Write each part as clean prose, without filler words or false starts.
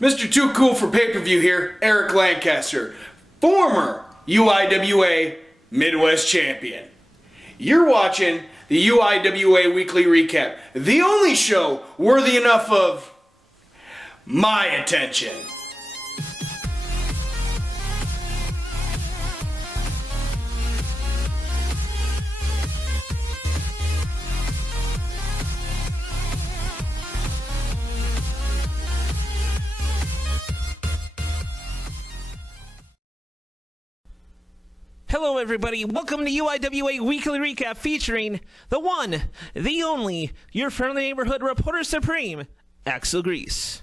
Mr. Too Cool for Pay-Per-View here, Eric Lancaster, former UIWA Midwest Champion. You're watching the UIWA Weekly Recap, the only show worthy enough of my attention. Hello everybody, welcome to UIWA Weekly Recap featuring the one, the only, your friendly neighborhood reporter supreme, Axel Grease.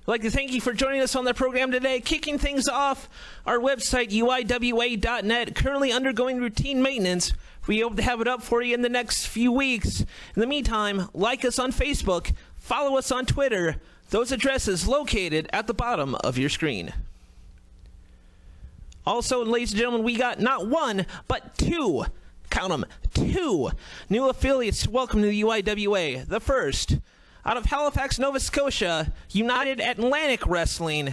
I'd like to thank you for joining us on the program today. Kicking things off, our website UIWA.net currently undergoing routine maintenance. We hope to have it up for you in the next few weeks. In the meantime, like us on Facebook, follow us on Twitter, those addresses located at the bottom of your screen. Also, ladies and gentlemen, we got not one, but two, count them, two new affiliates to welcome to the UIWA. The first, out of Halifax, Nova Scotia, United Atlantic Wrestling.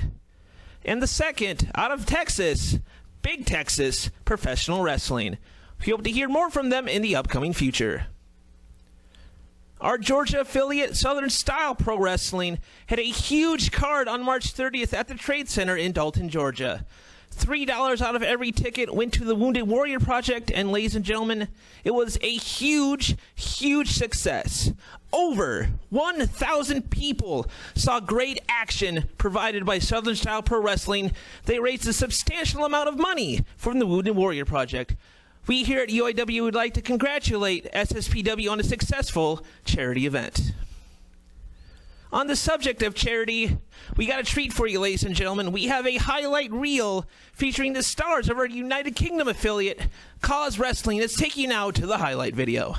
And the second, out of Texas, Big Texas Professional Wrestling. We hope to hear more from them in the upcoming future. Our Georgia affiliate, Southern Style Pro Wrestling, had a huge card on March 30th at the Trade Center in Dalton, Georgia. $3 out of every ticket went to the Wounded Warrior Project, and ladies and gentlemen, it was a huge, huge success. Over 1,000 people saw great action provided by Southern Style Pro Wrestling. They raised a substantial amount of money from the Wounded Warrior Project. We here at UIW would like to congratulate SSPW on a successful charity event. On the subject of charity, we got a treat for you, ladies and gentlemen. We have a highlight reel featuring the stars of our United Kingdom affiliate, CAWS Wrestling. Let's take you now to the highlight video.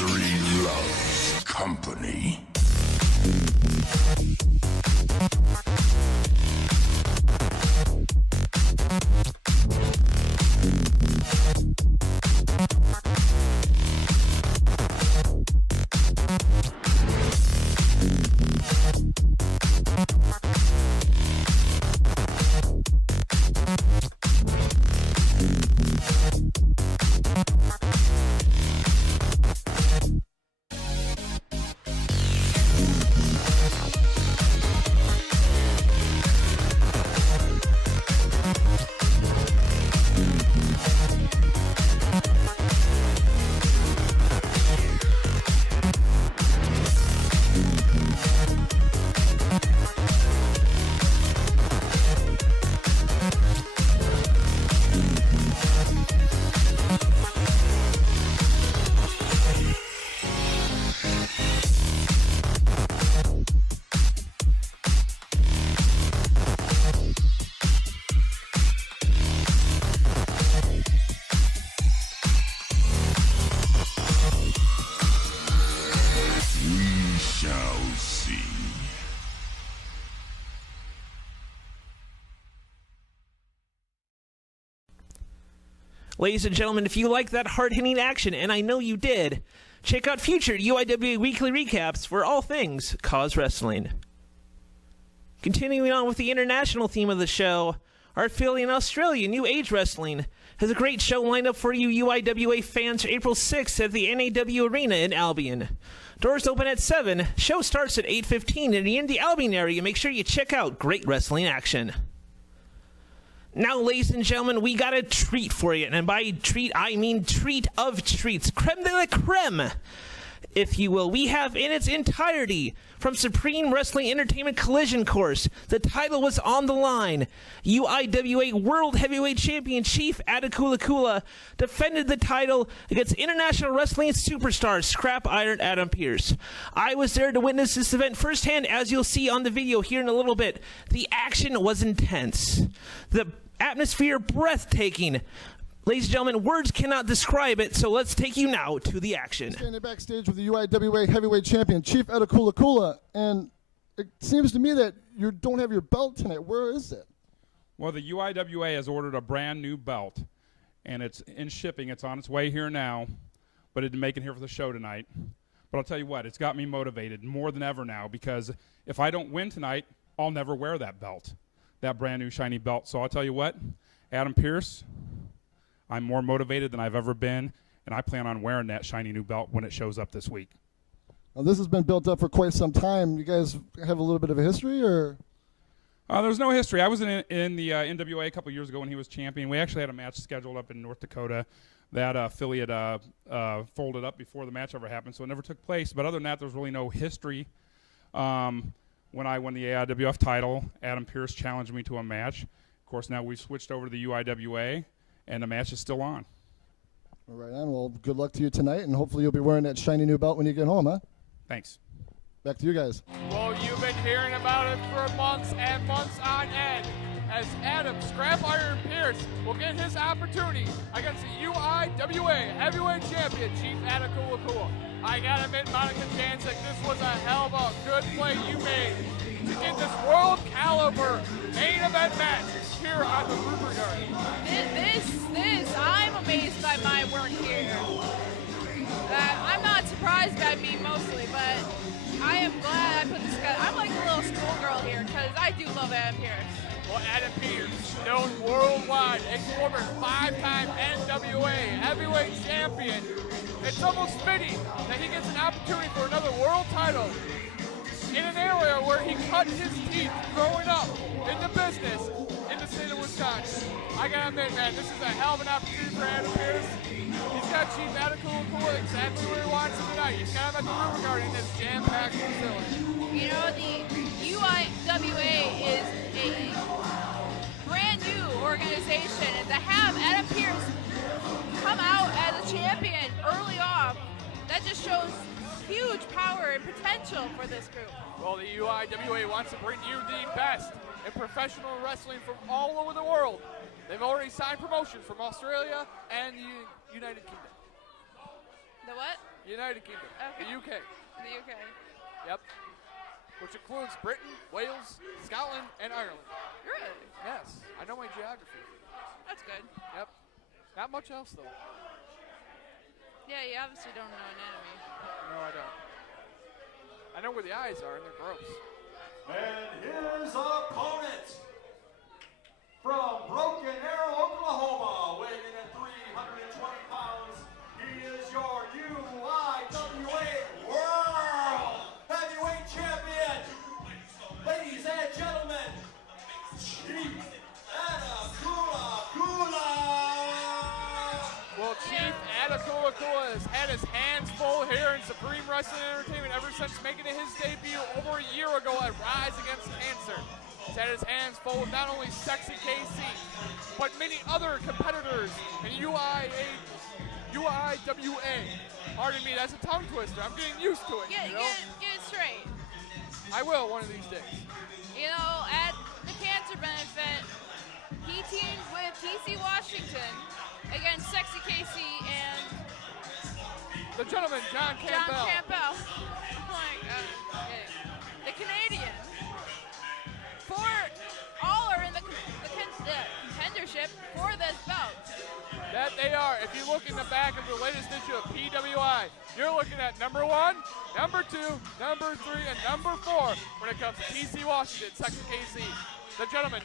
Misery loves company. Ladies and gentlemen, if you like that hard-hitting action, and I know you did, check out future UIWA Weekly Recaps for all things CAWS Wrestling. Continuing on with the international theme of the show, our affiliate in Australia, New Age Wrestling, has a great show lined up for you UIWA fans for April 6th at the NAW Arena in Albion. Doors open at 7, show starts at 8:15, and if you're in the Albion area, make sure you check out great wrestling action. Now, ladies and gentlemen, we got a treat for you, and by treat, I mean treat of treats, creme de la creme, if you will. We have in its entirety, from Supreme Wrestling Entertainment Collision Course, the title was on the line. UIWA World Heavyweight Champion Chief Adekula defended the title against international wrestling superstar Scrap Iron Adam Pearce. I was there to witness this event firsthand, as you'll see on the video here in a little bit. The action was intense. The atmosphere breathtaking. Ladies and gentlemen, words cannot describe it, so let's take you now to the action. Standing backstage with the UIWA Heavyweight Champion, Chief Adekula, and it seems to me that you don't have your belt tonight. Where is it? Well, the UIWA has ordered a brand new belt, and it's in shipping. It's on its way here now, but it didn't make it here for the show tonight. But I'll tell you what, it's got me motivated more than ever now, because if I don't win tonight, I'll never wear that belt, that brand new shiny belt. So I'll tell you what, Adam Pearce, I'm more motivated than I've ever been, and I plan on wearing that shiny new belt when it shows up this week. Well, this has been built up for quite some time. You guys have a little bit of a history, or? There's no history. I was in the NWA a couple years ago when he was champion. We actually had a match scheduled up in North Dakota. That affiliate folded up before the match ever happened, so it never took place. But other than that, there's really no history. When I won the AIWF title, Adam Pearce challenged me to a match. Of course, now we've switched over to the UIWA, and the match is still on. All right, on. Well, good luck to you tonight, and hopefully you'll be wearing that shiny new belt when you get home, huh? Thanks. Back to you guys. Well, you've been hearing about it for months and months on end, as Adam Scrap Iron Pearce will get his opportunity against the UIWA Heavyweight Champion, Chief Adekula. I gotta admit, Monica Jancic, this was a hell of a good play you made to get this world caliber main event match here on the Ruber Garden. I'm amazed by my work here. I'm not surprised by me mostly, but I am glad I put this guy. I'm like a little schoolgirl here because I do love Adam Pearce. Well, Adam Pearce, known worldwide, a former 5-time NWA heavyweight champion. It's almost fitting that he gets an opportunity for another world title in an area where he cut his teeth growing up in the business in the state of Wisconsin. I gotta admit, man, this is a hell of an opportunity for Adam Pearce. He's got Chief Adekula exactly where he wants him tonight. He's got him at the Ruber Garden in this jam-packed facility. You know, the UIWA is a brand new organization, and to have Adam Pearce come out as a champion early off, that just shows huge power and potential for this group. Well, the UIWA wants to bring you the best in professional wrestling from all over the world. They've already signed promotions from Australia and the United Kingdom. The what? United Kingdom. Okay. The UK. The UK. Yep. Which includes Britain, Wales, Scotland, and Ireland. Really? Yes. I know my geography. That's good. Yep. Not much else, though. Yeah, you obviously don't know anatomy. No, I don't. I know where the eyes are, and they're gross. And his opponent from Broken Arrow, Oklahoma, weighing in at 320 pounds, he is your UIWA World Heavyweight Champion. Ladies and gentlemen, Chief Adam Well, Chief Adakula has had his hands full here in Supreme Wrestling Entertainment ever since making it his debut over a year ago at Rise Against Cancer. He's had his hands full with not only Sexy KC, but many other competitors in UIWA. Pardon me, that's a tongue twister. I'm getting used to it. Get it straight. I will one of these days. You know, at the cancer benefit, he teamed with TC Washington against Sexy KC and The gentleman, John Campbell. John Campbell. Okay. The Canadian. All are in the contendership for this belt. That they are. If you look in the back of the latest issue of PWI, you're looking at number 1, number 2, number 3, and number 4 when it comes to TC Washington, Sexy KC. The gentleman,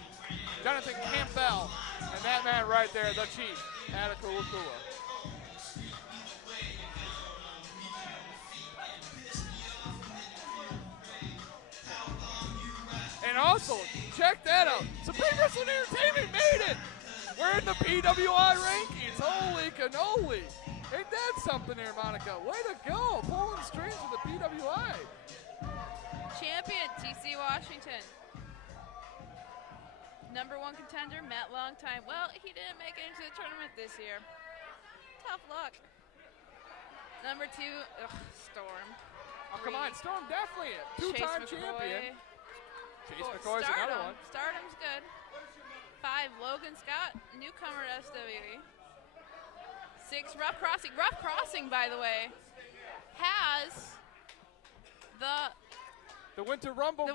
Jonathan Campbell, and that man right there, the Chief, Adakula. And also, check that out. Supreme Wrestling Entertainment made it. We're in the PWI rankings. Holy cannoli. Ain't that something there, Monica? Way to go. Pulling strings with the PWI. Champion, TC Washington. Number 1 contender, Matt Longtime. Well, he didn't make it into the tournament this year. Tough luck. Number 2, Storm. Oh, come on. Storm definitely a two-time champion. Chase McCoy's another one. Stardom's good. 5, Logan Scott, newcomer to SWE. 6, Rough Crossing. Rough Crossing, by the way, has the Winter Rumble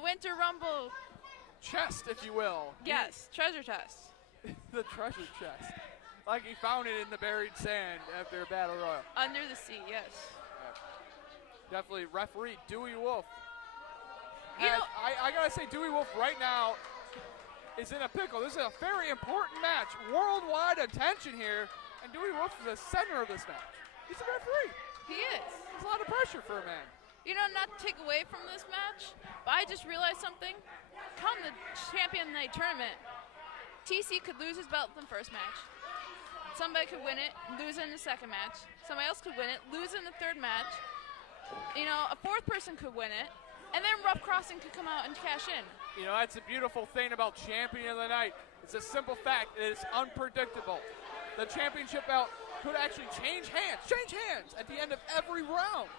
chest, if you will. Yes, treasure chest. The treasure chest. Like he found it in the buried sand after a battle royal. Under the sea, yes. Definitely referee Dewey Wolf. You know, I gotta say, Dewey Wolf right now is in a pickle. This is a very important match. Worldwide attention here, and Dewey Wolf is the center of this match. He's a referee. He is. There's a lot of pressure for a man. You know, not to take away from this match, but I just realized something. Come the Champion Night tournament, TC could lose his belt in the first match. Somebody could win it, lose it in the second match. Somebody else could win it, lose it in the third match. You know, a 4th person could win it, and then Rough Crossing could come out and cash in. You know, that's a beautiful thing about Champion of the Night. It's a simple fact. It is unpredictable. The championship belt could actually change hands at the end of every round.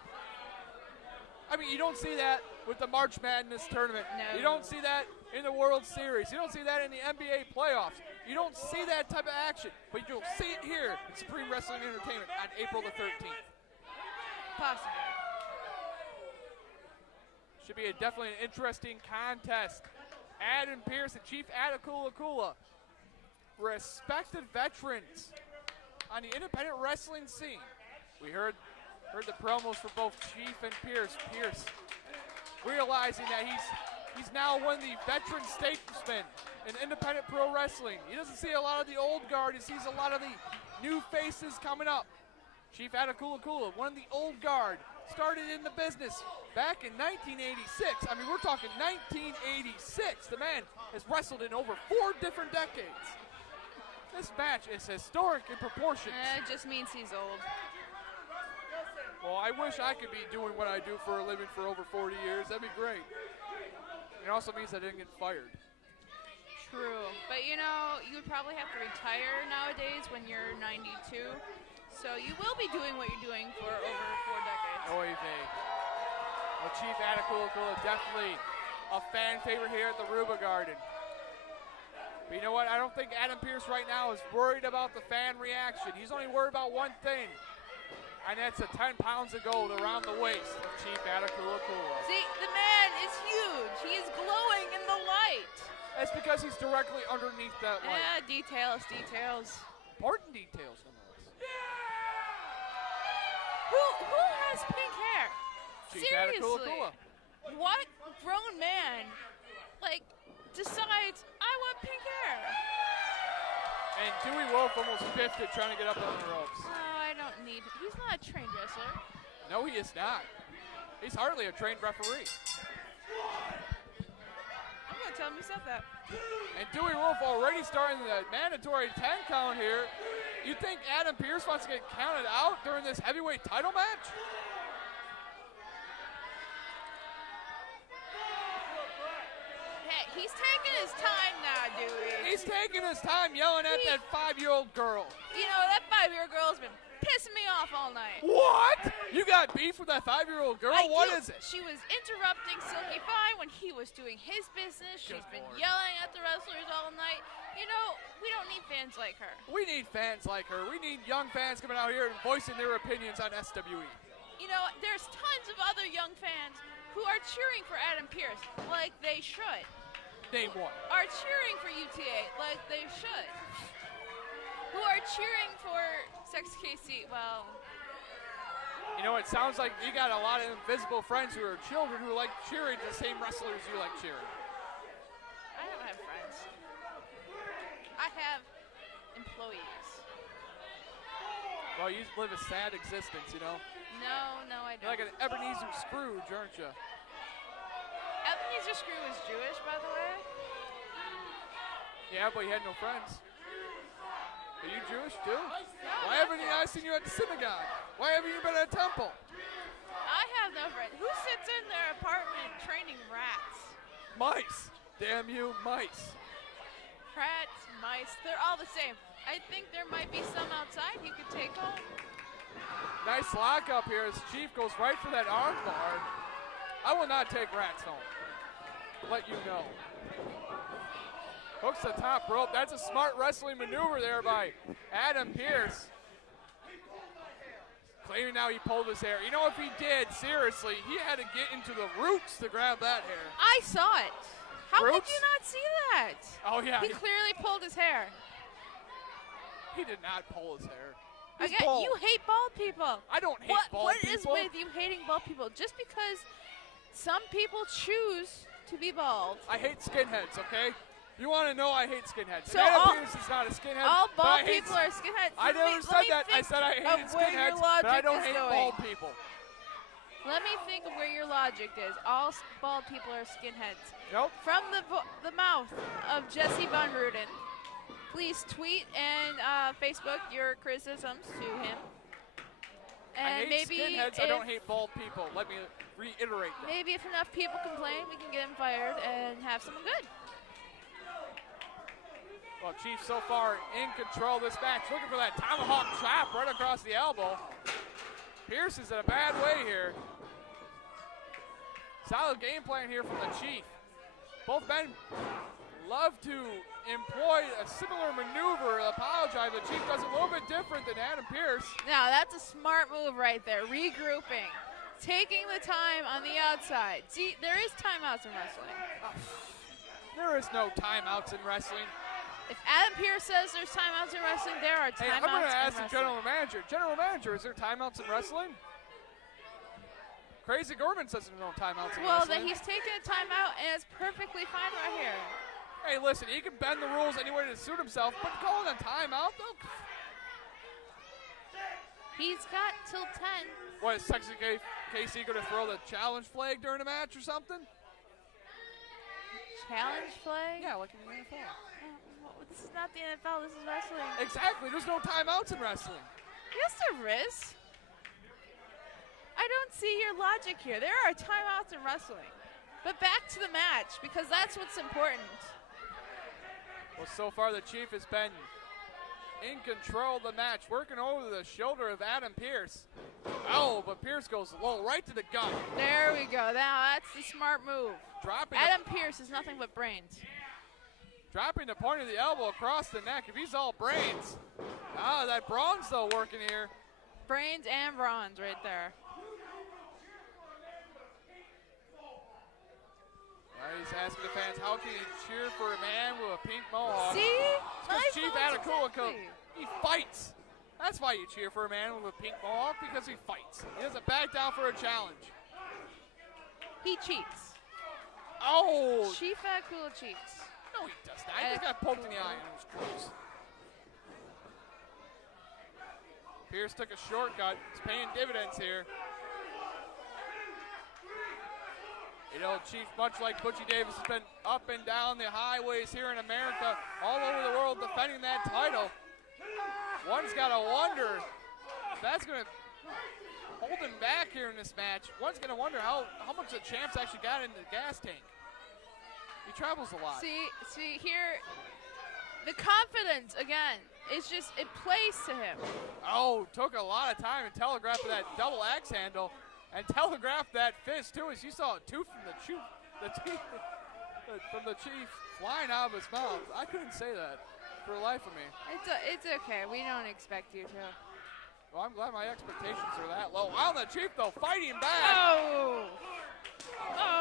I mean, you don't see that with the March Madness tournament. No. You don't see that in the World Series. You don't see that in the NBA playoffs. You don't see that type of action, but you'll see it here at Supreme Wrestling Entertainment on April the 13th. Possible. Should be definitely an interesting contest. Adam Pearce and Chief Adakula, respected veterans on the independent wrestling scene. We heard the promos for both Chief and Pearce. Pearce realizing that he's now one of the veteran statesmen in independent pro wrestling. He doesn't see a lot of the old guard. He sees a lot of the new faces coming up. Chief Adakula, one of the old guard, started in the business back in 1986. I mean, we're talking 1986. The man has wrestled in over 4 different decades. This match is historic in proportions. It just means he's old. Well, I wish I could be doing what I do for a living for over 40 years. That'd be great. It also means I didn't get fired. True. But you know, you would probably have to retire nowadays when you're 92. So you will be doing what you're doing for over 4 decades. Oy vey. Well, Chief Adakula definitely a fan favorite here at the Ruba Garden. But you know what? I don't think Adam Pearce right now is worried about the fan reaction. He's only worried about one thing. And that's a 10 pounds of gold around the waist of Chief Atakula-Kula. See, the man is huge. He is glowing in the light. That's because he's directly underneath that light. Yeah, details, details. Important details, nonetheless. Who has pink hair? Chief Seriously. Atakula-Kula. What grown man, like, decides, I want pink hair? And Dewey Wolf almost biffed it trying to get up on the ropes. No, I don't need, he's not a trained wrestler. No, he is not. He's hardly a trained referee. I'm going to tell him he said that. And Dewey Wolf already starting the mandatory 10 count here. You think Adam Pearce wants to get counted out during this heavyweight title match? Hey, he's taking his time now, Dewey. He's taking his time yelling at that 5-year-old girl. You know, that 5-year-old girl's been pissing me off all night. What? You got beef with that 5-year-old girl? What is it? She was interrupting Silky Fine when he was doing his business. She's been yelling at the wrestlers all night. You know, we don't need fans like her. We need fans like her. We need young fans coming out here and voicing their opinions on SWE. You know, there's tons of other young fans who are cheering for Adam Pearce like they should. Name one. Are cheering for UTA like they should. Who are cheering for Sex KC? Well, You know, it sounds like you got a lot of invisible friends who are children who like cheering the same wrestlers you like cheering. I don't have friends. I have employees. Well, you live a sad existence, you know. No, I You're don't. like an Ebenezer Scrooge, aren't you? Ebenezer Screw is Jewish, by the way. Yeah, but you had no friends. Are you Jewish too? No, Why haven't I seen you at the synagogue? Why haven't you been at a temple? I have no friends. Who sits in their apartment training rats? Mice. Damn you, mice. Rats, mice, they're all the same. I think there might be some outside he could take home. Nice lock up here as Chief goes right for that arm bar. I will not take rats home. Let you know. Hooks the top rope. That's a smart wrestling maneuver there by Adam Pearce. Claiming now he pulled his hair. You know, if he did, seriously, he had to get into the roots to grab that hair. I saw it. How could Roots? you not see that? Oh, yeah. He clearly pulled his hair. He did not pull his hair. He's Again, bald. you hate bald people. I don't hate bald What people. is with you hating bald people? Just because some people choose to be bald. I hate skinheads, okay? You want to know I hate skinheads. So And Adam all- Pearce is not a skinhead. All but I bald hate people are skinheads. I never said that. I said I hated skinheads, but I don't hate bald people. Let me think of where your logic is. All bald people are skinheads. Nope. From the mouth of Jesse Von Ruden, please tweet and Facebook your criticisms to him. And I hate maybe skinheads. I don't hate bald people. Let me reiterate that. Maybe if enough people complain, we can get him fired and have someone good. Well, Chief so far in control of this match. Looking for that tomahawk chop right across the elbow. Pearce is in a bad way here. Solid game plan here from the Chief. Both men love to employ a similar maneuver. Apologize, the Chief does it a little bit different than Adam Pearce. Now, that's a smart move right there. Regrouping. Taking the time on the outside. See, there is timeouts in wrestling. There is no timeouts in wrestling. If Adam Pearce says there's timeouts in wrestling, there are timeouts Hey, I'm going to ask in the wrestling. general manager. General manager, is there timeouts in wrestling? Crazy Gorman says there's no timeouts in Well, wrestling. then he's taking a timeout, and it's perfectly fine right here. Hey, listen, he can bend the rules any way to suit himself, but calling a timeout, though? He's got till 10. What, is Texas KC going to throw the challenge flag during the match or something? Challenge flag? Yeah, like in the NFL. This is not the NFL, this is wrestling. Exactly, there's no timeouts in wrestling. Yes, there is. I don't see your logic here. There are timeouts in wrestling. But back to the match, because that's what's important. Well, so far the Chief has been in control of the match, working over the shoulder of Adam Pearce. Oh, but Pearce goes low, right to the gut. There we go. Now that's the smart move. Adam Pearce is nothing but brains. Dropping the point of the elbow across the neck. If he's all brains. Ah, that brawn's though working here. brains and bronze right there. He's asking the fans, how can you cheer for a man with a pink mohawk? See? Because Chief Atakula, exactly. he fights. That's why you cheer for a man with a pink mohawk, because he fights. He doesn't back down for a challenge. He cheats. Oh! Chief Atakula cheats. No, he does not. He just got poked in the eye and it was gross. Pearce took a shortcut. He's paying dividends here. You know, Chief, much like Butchie Davis, has been up and down the highways here in America, all over the world defending that title. One's got to wonder if that's going to hold him back here in this match. One's going to wonder how much the champ's actually got in the gas tank. He travels a lot. See here, the confidence, again, is just, it plays to him. Oh, took a lot of time and telegraphed that double axe handle. And telegraphed that fist too, as you saw a tooth from the Chief flying out of his mouth. I couldn't say that for the life of me. It's okay. We don't expect you to. Well, I'm glad my expectations are that low. On the Chief though, fighting back. Oh!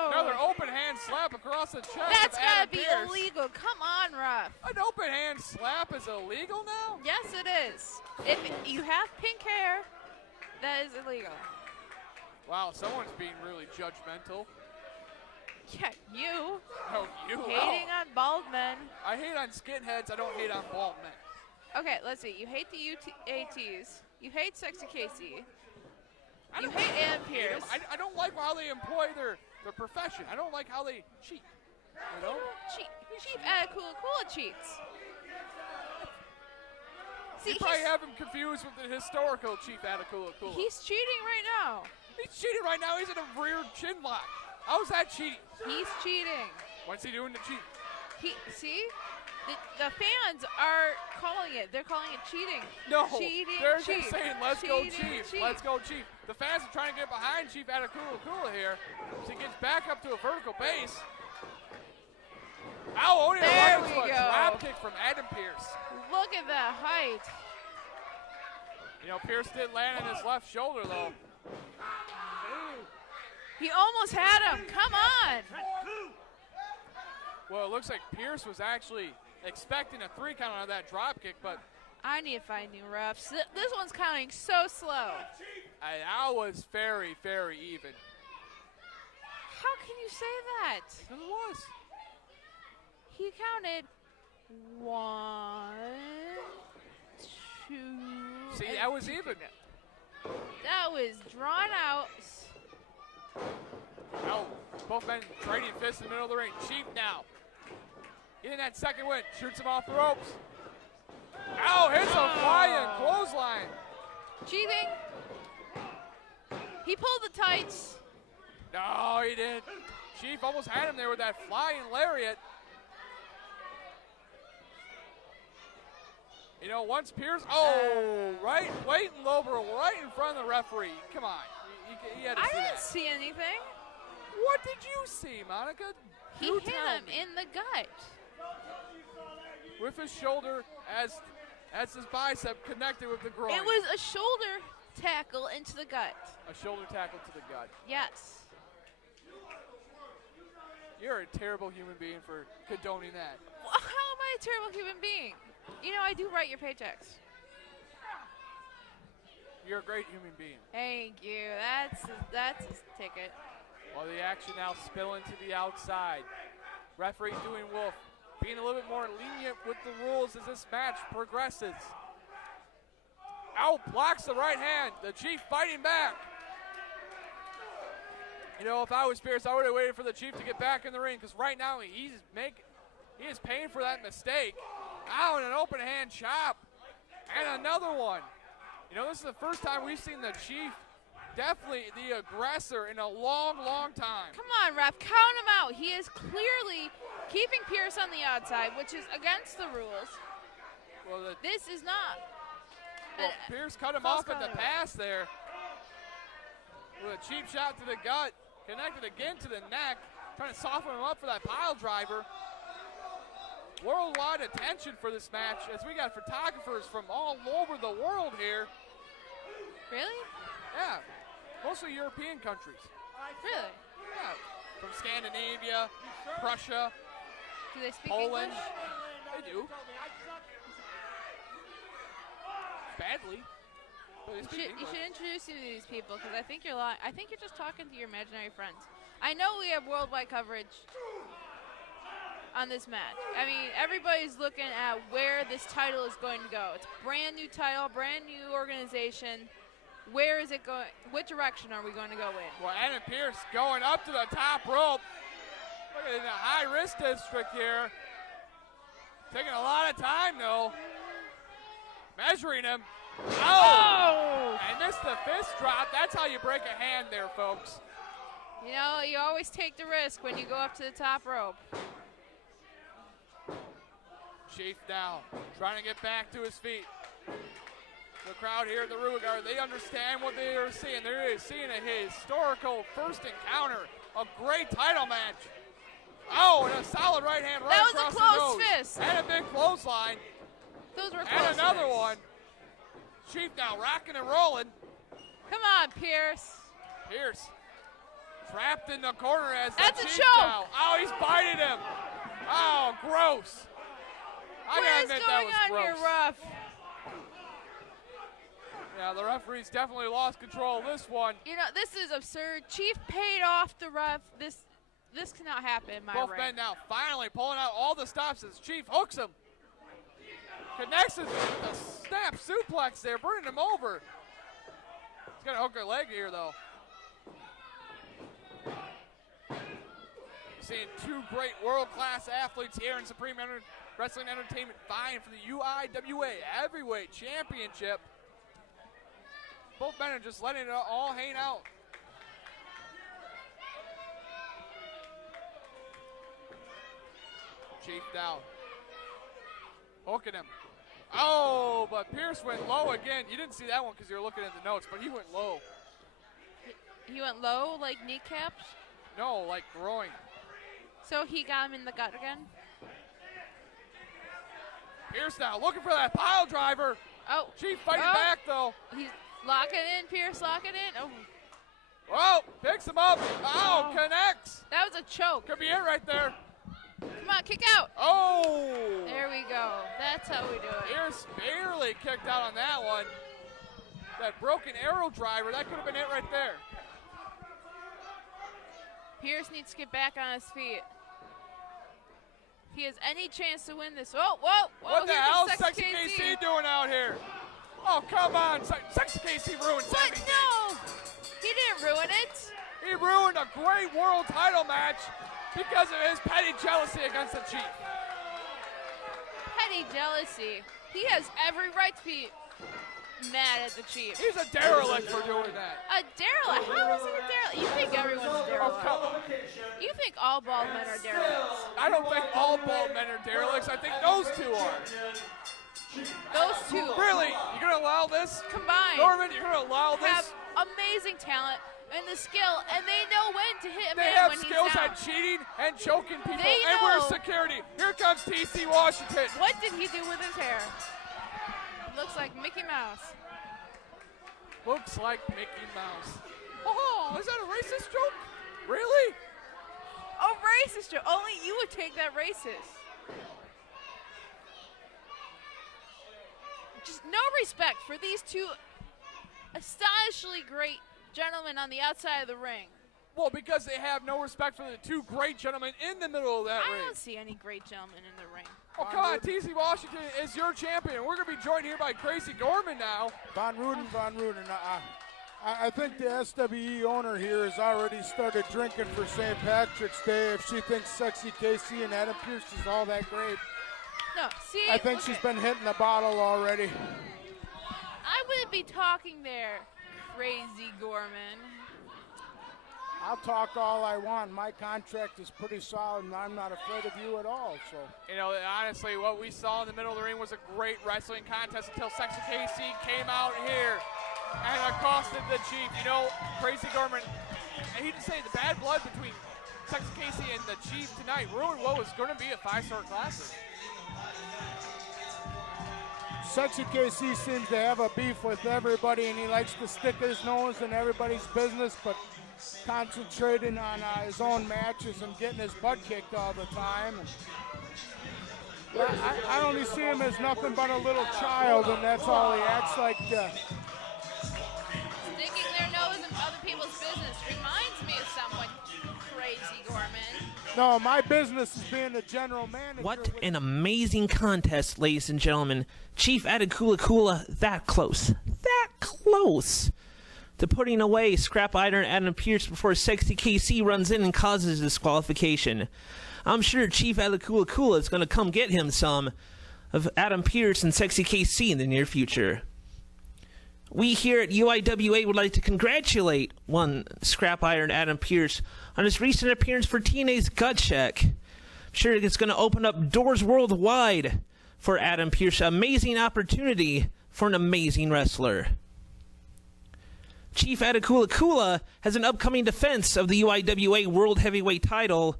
Another open hand slap across the chest. That's of gotta Adam be Pearce. illegal. Come on, ref. An open hand slap is illegal now? Yes, it is. If you have pink hair, that is illegal. Wow, someone's being really judgmental. Yeah, you. Oh, you. Hating on bald men. I hate on skinheads. I don't hate on bald men. Okay, let's see. You hate the UATs. You hate Sexy Casey. You hate Adam Pearce. I don't like how they employ their profession. I don't like how they cheat. You know? Chief Atakula cheats. See, You probably have him confused with the historical Chief Atakula. He's cheating right now. He's cheating right now. He's in a rear chin lock. How's that cheating? He's cheating. What's he doing to cheat? See? The fans are calling it. They're calling it cheating. No, cheating, they're cheat. just saying, let's go Cheating, Chief. cheat. Let's go Chief. The fans are trying to get behind Chief Atakula here. So he gets back up to a vertical base. Ow, only There a we go. drop kick from Adam Pearce. Look at that height. You know, Pearce did land on his left shoulder, though. He almost had him. Come on. Well, it looks like Pearce was actually expecting a 3 count on that drop kick, but I need to find new refs. This one's counting so slow. that was very, very even. How can you say that? It was. He counted 1, 2. See, and that was 2 even. That was drawn out. Now, both men trading fists in the middle of the ring. Chief now. Getting that second win. Shoots him off the ropes. Ow, hits a flying clothesline. Cheating. He pulled the tights. No, he didn't. Chief almost had him there with that flying lariat. You know, once Pearce, right, blatant low blow right in front of the referee. Come on, you had to I see didn't that. see anything. What did you see, Monica? He You hit tell him me. in the gut. With his shoulder as his bicep connected with the groin. It was a shoulder tackle into the gut. A shoulder tackle to the gut. Yes. You're a terrible human being for condoning that. Well, how am I a terrible human being? You know, I do write your paychecks. You're a great human being. Thank you. That's a ticket. Well, the action now spilling to the outside. Referee doing Wolf, being a little bit more lenient with the rules as this match progresses. Out, blocks the right hand. The Chief fighting back. You know, if I was Pearce, I would have waited for the Chief to get back in the ring because right now he is paying for that mistake. Ow, and an open hand chop. And another one. You know, this is the first time we've seen the Chief definitely the aggressor in a long, long time. Come on, ref. Count him out. He is clearly keeping Pearce on the outside, which is against the rules. Well, This is not. Pearce cut him false off at the contact. pass there. With a cheap shot to the gut. Connected again to the neck. Trying to soften him up for that pile driver. Worldwide attention for this match as we got photographers from all over the world here. Really? Yeah, mostly European countries. Really? Yeah, from Scandinavia, Prussia, Do they speak Poland. English? They do. Badly. But they speak You English. should introduce me to these people because I think you're lying. I think you're just talking to your imaginary friends. I know we have worldwide coverage on this match. I mean, everybody's looking at where this title is going to go. It's a brand new title, brand new organization. Where is it going? What direction are we going to go in? Well, Adam Pearce going up to the top rope. Look at the high-risk district here. Taking a lot of time, though. Measuring him. Oh! And missed the fist drop. That's how you break a hand there, folks. You know, you always take the risk when you go up to the top rope. Chief down, trying to get back to his feet. The crowd here at the Ruigard, they understand what they are seeing. They're seeing a historical first encounter, a great title match. Oh, and a solid right hand right That was across a close the nose. fist. And a big clothesline. Those were close And another fists. one. Chief now rocking and rolling. Come on, Pearce. Pierce trapped in the corner as That's the a Chief choke. now. Oh, he's biting him. Oh, gross. I What gotta is admit going that on was here, gross. ref? Yeah, the referee's definitely lost control of this one. You know, this is absurd. Chief paid off the ref. This cannot happen in my Both ring. men now finally pulling out all the stops as Chief hooks him. Connects him with a snap suplex there, bringing him over. He's gonna hook her leg here though. Seeing two great world-class athletes here in Supreme Wrestling Entertainment vying for the UIWA Heavyweight Championship. Both men are just letting it all hang out. Chief down. Hooking him. Oh, but Pearce went low again. You didn't see that one because you were looking at the notes, but he went low. He went low, like kneecaps, No, like groin. so he got him in the gut again. Pierce now looking for that pile driver. Oh. Chief fighting Oh. back though. He's locking in, Pearce locking in. Oh, Oh, picks him up. Oh, connects. that was a choke. Could be it right there. Come on, kick out. Oh. There we go. That's how we do it. Pierce barely kicked out on that one. That broken arrow driver, that could have been it right there. Pierce needs to get back on his feet. If he has any chance to win this. Oh, whoa, whoa. What the here hell comes is Sexy KC doing out here? Oh, come on. Sexy KC ruined What? Sammy. No. He didn't ruin it. He ruined a great world title match because of his petty jealousy against the Chief. Petty jealousy. He has every right to be mad at the Chief. He's a derelict for doing that. A derelict? How is he a derelict? You think everyone's a derelict. You think all bald men are derelicts. I don't think all bald men are derelicts. I think those two are. Those two Really? You're going to allow this? combined Norman, you're going to allow have this? amazing talent and the skill, and they know when to hit a They man have when skills he's down. at cheating and choking people. They And where's know. security? Here comes TC Washington. What did he do with his hair? Looks like Mickey Mouse. Looks like Mickey Mouse. Oh, is that a racist joke? Really? A racist joke. Only you would take that racist. Just no respect for these two astonishingly great gentlemen on the outside of the ring. Well, because they have no respect for the two great gentlemen in the middle of that I ring. don't see any great gentlemen in the ring. Oh, come on, TC Washington is your champion. We're going to be joined here by Crazy Gorman now. Von Ruden. I think the SWE owner here has already started drinking for St. Patrick's Day if she thinks Sexy KC and Adam Pearce is all that great. No, see, I think look she's at- been hitting the bottle already. I wouldn't be talking there, Crazy Gorman. I'll talk all I want. My contract is pretty solid, and I'm not afraid of you at all. So You know, honestly, what we saw in the middle of the ring was a great wrestling contest until Sexy KC came out here and accosted the Chief. You know, Crazy Gorman, and he didn't say the bad blood between Sexy KC and the Chief tonight ruined what was going to be a 5-star classic. Sexy KC seems to have a beef with everybody, and he likes to stick his nose in everybody's business, but concentrating on his own matches and getting his butt kicked all the time. I only see him as nothing but a little child, and that's all he acts like. Sticking their nose in other people's business reminds me of someone crazy, Gorman. No, my business is being a general manager. What an amazing contest, ladies and gentlemen. Chief Adekula that close to putting away Scrap Iron Adam Pearce before Sexy KC runs in and causes disqualification. I'm sure Chief Adekula is going to come get him some of Adam Pearce and Sexy KC in the near future. We here at UIWA would like to congratulate one Scrap Iron Adam Pearce on his recent appearance for TNA's Gut Check. I'm sure it's going to open up doors worldwide for Adam Pearce. Amazing opportunity for an amazing wrestler. Chief Adekula has an upcoming defense of the UIWA World Heavyweight title.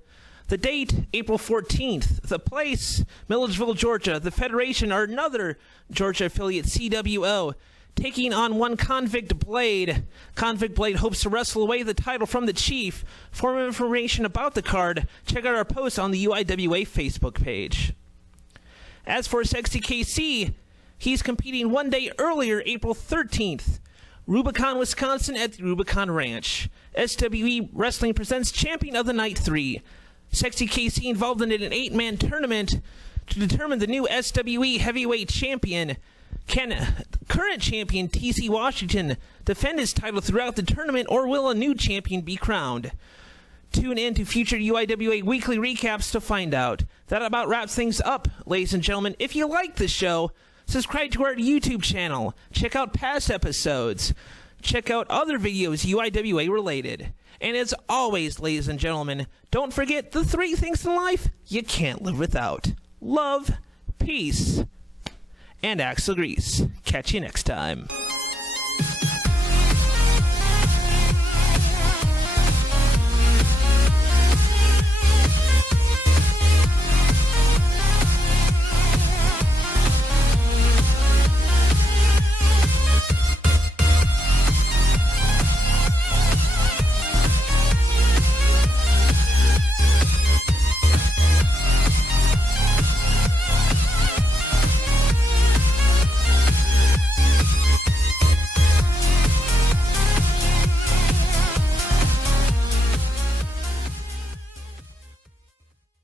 The date, April 14th. The place, Milledgeville, Georgia. The federation, or another Georgia affiliate, CWO, taking on one Convict Blade. Convict Blade hopes to wrestle away the title from the Chief. For more information about the card, check out our post on the UIWA Facebook page. As for Sexy KC, he's competing one day earlier, April 13th. Rubicon, Wisconsin at the Rubicon Ranch. SWE Wrestling presents Champion of the Night 3. Sexy KC involved in an 8-man tournament to determine the new SWE heavyweight champion. Can current champion TC Washington defend his title throughout the tournament, or will a new champion be crowned? Tune in to future UIWA weekly recaps to find out. That about wraps things up, ladies and gentlemen. If you like this show, subscribe to our YouTube channel. Check out past episodes. Check out other videos UIWA related. And as always, ladies and gentlemen, don't forget the 3 things in life you can't live without: love, peace, and Axel Grease. Catch you next time.